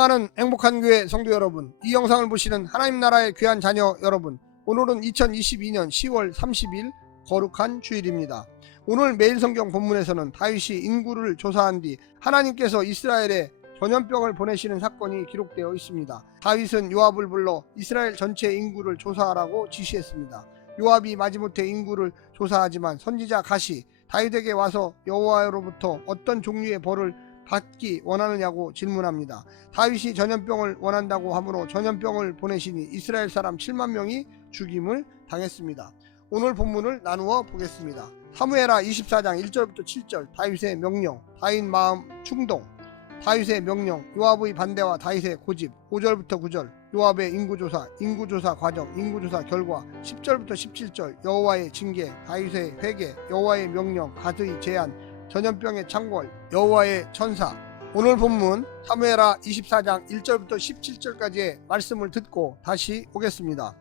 사랑하는 행복한 교회 성도 여러분, 이 영상을 보시는 하나님 나라의 귀한 자녀 여러분, 오늘은 2022년 10월 30일 거룩한 주일입니다. 오늘 매일 성경 본문에서는 다윗이 인구를 조사한 뒤 하나님께서 이스라엘에 전염병을 보내시는 사건이 기록되어 있습니다. 다윗은 요압을 불러 이스라엘 전체 인구를 조사하라고 지시했습니다. 요압이 마지못해 인구를 조사하지만 선지자 갓이 다윗에게 와서 여호와로부터 어떤 종류의 벌을 받기 원하느냐고 질문합니다. 다윗이 전염병을 원한다고 하므로 전염병을 보내시니 이스라엘 사람 7만 명이 죽임을 당했습니다. 오늘 본문을 나누어 보겠습니다. 사무엘하 24장 1절부터 7절, 다윗의 명령, 다윗 마음 충동, 다윗의 명령, 요압의 반대와 다윗의 고집, 5절부터 9절, 요압의 인구조사 과정, 인구조사 결과, 10절부터 17절, 여호와의 징계, 다윗의 회개, 여호와의 명령, 갓의 제안, 전염병의 창궐, 여호와의 천사. 오늘 본문 사무엘하 24장 1절부터 17절까지의 말씀을 듣고 다시 오겠습니다.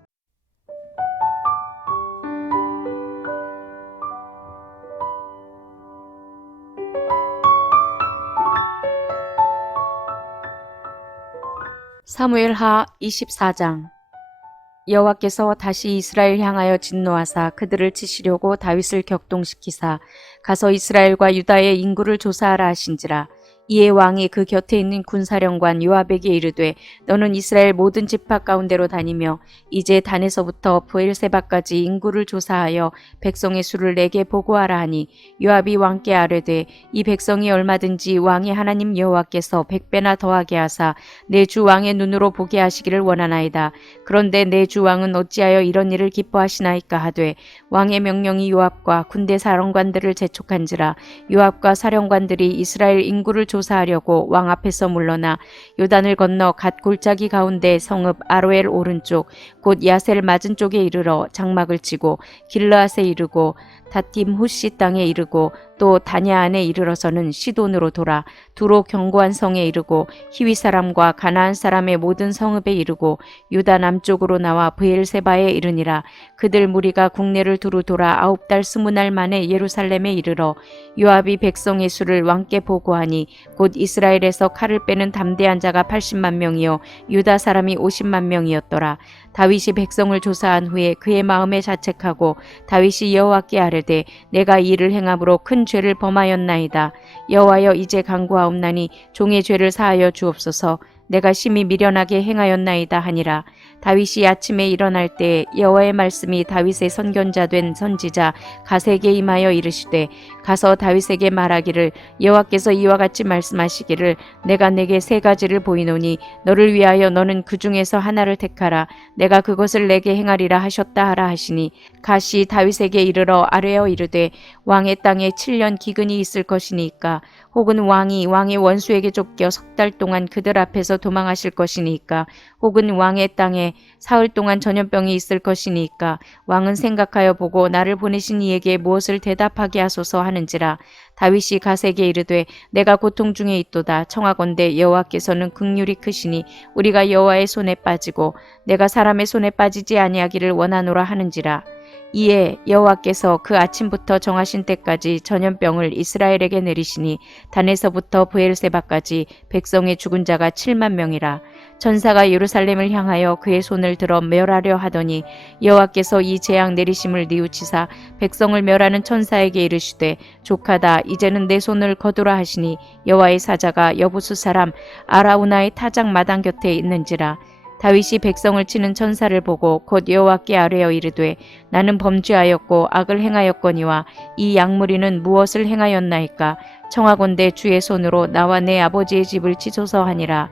사무엘하 24장. 여호와께서 다시 이스라엘 향하여 진노하사 그들을 치시려고 다윗을 격동시키사 가서 이스라엘과 유다의 인구를 조사하라 하신지라. 이에 왕이 그 곁에 있는 군사령관 요압에게 이르되 너는 이스라엘 모든 지파 가운데로 다니며 이제 단에서부터 브엘세바까지 인구를 조사하여 백성의 수를 내게 보고하라 하니, 요압이 왕께 아뢰되 이 백성이 얼마든지 왕의 하나님 여호와께서 100배나 더하게 하사 내 주 왕의 눈으로 보게 하시기를 원하나이다. 그런데 내 주 왕은 어찌하여 이런 일을 기뻐하시나이까 하되, 왕의 명령이 요압과 군대 사령관들을 재촉한지라. 요압과 사령관들이 이스라엘 인구를 조사하려고 왕 앞에서 물러나 요단을 건너 갓 골짜기 가운데 성읍 아로엘 오른쪽 곧 야셀 맞은 쪽에 이르러 장막을 치고 길르앗에 이르고 다팀 후시 땅에 이르고 또 다냐 안에 이르러서는 시돈으로 돌아 두로 견고한 성에 이르고 히위 사람과 가나안 사람의 모든 성읍에 이르고 유다 남쪽으로 나와 브엘세바에 이르니라. 그들 무리가 국내를 두루 돌아 9달 20날 만에 예루살렘에 이르러 요압이 백성의 수를 왕께 보고하니 곧 이스라엘에서 칼을 빼는 담대한 자가 80만 명이요 유다 사람이 50만 명이었더라. 다윗이 백성을 조사한 후에 그의 마음에 자책하고 다윗이 여호와께 아뢰되 내가 이 일을 행함으로 큰 죄를 범하였나이다. 여호와여, 이제 간구하옵나니 종의 죄를 사하여 주옵소서. 내가 심히 미련하게 행하였나이다 하니라. 다윗이 아침에 일어날 때 여호와의 말씀이 다윗의 선견자 된 선지자 갓에게 임하여 이르시되, 가서 다윗에게 말하기를 여호와께서 이와 같이 말씀하시기를 내가 내게 3가지를 보이노니 너를 위하여 너는 그 중에서 하나를 택하라. 내가 그것을 내게 행하리라 하셨다 하라 하시니, 갓이 다윗에게 이르러 아뢰어 이르되 왕의 땅에 7년 기근이 있을 것이니까, 혹은 왕이 왕의 원수에게 쫓겨 10달 동안 그들 앞에서 도망하실 것이니까, 혹은 왕의 땅에 사흘 동안 전염병이 있을 것이니까 왕은 생각하여 보고 나를 보내신 이에게 무엇을 대답하게 하소서 하는지라. 다윗이 갓에게 이르되 내가 고통 중에 있도다. 청하건대 여호와께서는 긍휼이 크시니 우리가 여호와의 손에 빠지고 내가 사람의 손에 빠지지 아니하기를 원하노라 하는지라. 이에 여호와께서 그 아침부터 정하신 때까지 전염병을 이스라엘에게 내리시니 단에서부터 브엘세바까지 백성의 죽은 자가 7만 명이라. 천사가 예루살렘을 향하여 그의 손을 들어 멸하려 하더니 여호와께서 이 재앙 내리심을 뉘우치사 백성을 멸하는 천사에게 이르시되 족하다, 이제는 내 손을 거두라 하시니, 여호와의 사자가 여부수 사람 아라우나의 타작 마당 곁에 있는지라. 다윗이 백성을 치는 천사를 보고 곧 여호와께 아뢰어 이르되 나는 범죄하였고 악을 행하였거니와 이 양무리는 무엇을 행하였나이까? 청하건대 주의 손으로 나와 내 아버지의 집을 치소서 하니라.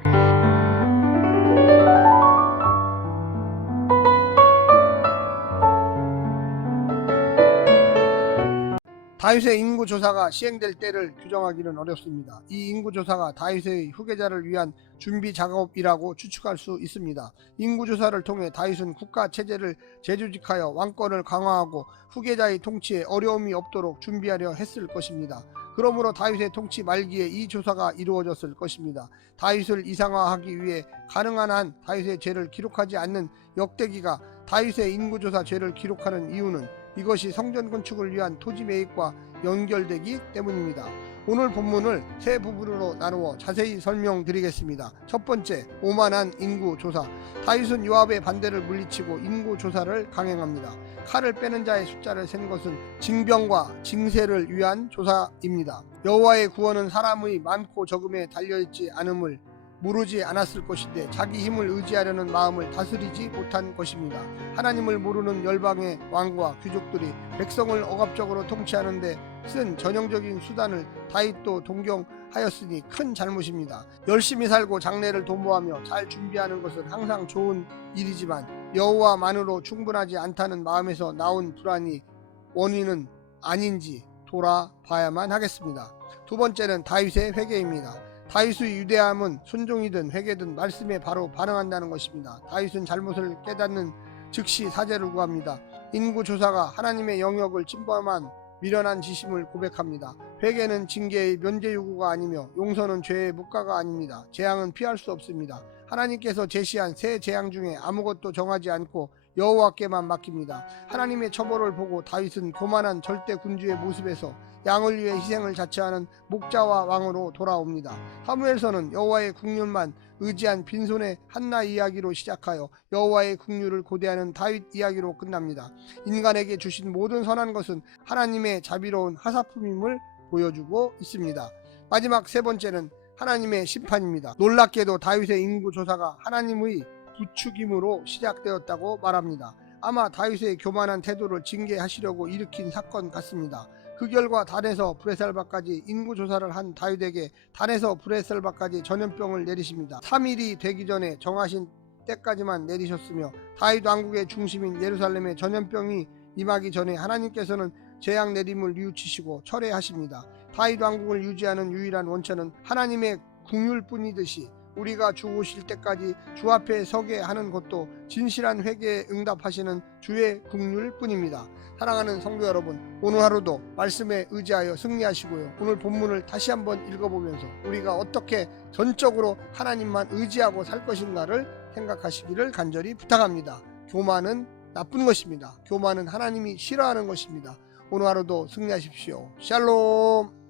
다윗의 인구조사가 시행될 때를 규정하기는 어렵습니다. 이 인구조사가 다윗의 후계자를 위한 준비 작업이라고 추측할 수 있습니다. 인구조사를 통해 다윗은 국가체제를 재조직하여 왕권을 강화하고 후계자의 통치에 어려움이 없도록 준비하려 했을 것입니다. 그러므로 다윗의 통치 말기에 이 조사가 이루어졌을 것입니다. 다윗을 이상화하기 위해 가능한 한 다윗의 죄를 기록하지 않는 역대기가 다윗의 인구조사 죄를 기록하는 이유는 이것이 성전 건축을 위한 토지 매입과 연결되기 때문입니다. 오늘 본문을 세 부분으로 나누어 자세히 설명드리겠습니다. 첫 번째, 오만한 인구 조사. 다윗은 요압의 반대를 물리치고 인구 조사를 강행합니다. 칼을 빼는 자의 숫자를 센 것은 징병과 징세를 위한 조사입니다. 여호와의 구원은 사람의 많고 적음에 달려있지 않음을 모르지 않았을 것인데 자기 힘을 의지하려는 마음을 다스리지 못한 것입니다. 하나님을 모르는 열방의 왕과 귀족들이 백성을 억압적으로 통치하는데 쓴 전형적인 수단을 다윗도 동경하였으니 큰 잘못입니다. 열심히 살고 장래를 도모하며 잘 준비하는 것은 항상 좋은 일이지만 여호와만으로 충분하지 않다는 마음에서 나온 불안이 원인은 아닌지 돌아봐야만 하겠습니다. 두 번째는 다윗의 회개입니다. 다윗의 유대함은 순종이든 회개든 말씀에 바로 반응한다는 것입니다. 다윗은 잘못을 깨닫는 즉시 사죄를 구합니다. 인구조사가 하나님의 영역을 침범한 미련한 지심을 고백합니다. 회개는 징계의 면제 요구가 아니며 용서는 죄의 묵과가 아닙니다. 재앙은 피할 수 없습니다. 하나님께서 제시한 세 재앙 중에 아무것도 정하지 않고 여호와께만 맡깁니다. 하나님의 처벌을 보고 다윗은 교만한 절대 군주의 모습에서 양을 위해 희생을 자처하는 목자와 왕으로 돌아옵니다. 사무엘서는 여호와의 국률만 의지한 빈손의 한나 이야기로 시작하여 여호와의 국률을 고대하는 다윗 이야기로 끝납니다. 인간에게 주신 모든 선한 것은 하나님의 자비로운 하사품임을 보여주고 있습니다. 마지막 세 번째는 하나님의 심판입니다. 놀랍게도 다윗의 인구조사가 하나님의 부추김으로 시작되었다고 말합니다. 아마 다윗의 교만한 태도를 징계하시려고 일으킨 사건 같습니다. 그 결과 단에서 브레셀바까지 인구조사를 한 다윗에게 단에서 브레셀바까지 전염병을 내리십니다. 3일이 되기 전에 정하신 때까지만 내리셨으며 다윗 왕국의 중심인 예루살렘에 전염병이 임하기 전에 하나님께서는 재앙 내림을 뉘우치시고 철회하십니다. 다윗 왕국을 유지하는 유일한 원천은 하나님의 국률뿐이듯이 우리가 주 오실 때까지 주 앞에 서게 하는 것도 진실한 회개에 응답하시는 주의 국률뿐입니다. 사랑하는 성도 여러분, 오늘 하루도 말씀에 의지하여 승리하시고요. 오늘 본문을 다시 한번 읽어보면서 우리가 어떻게 전적으로 하나님만 의지하고 살 것인가를 생각하시기를 간절히 부탁합니다. 교만은 나쁜 것입니다. 교만은 하나님이 싫어하는 것입니다. 오늘 하루도 승리하십시오. 샬롬.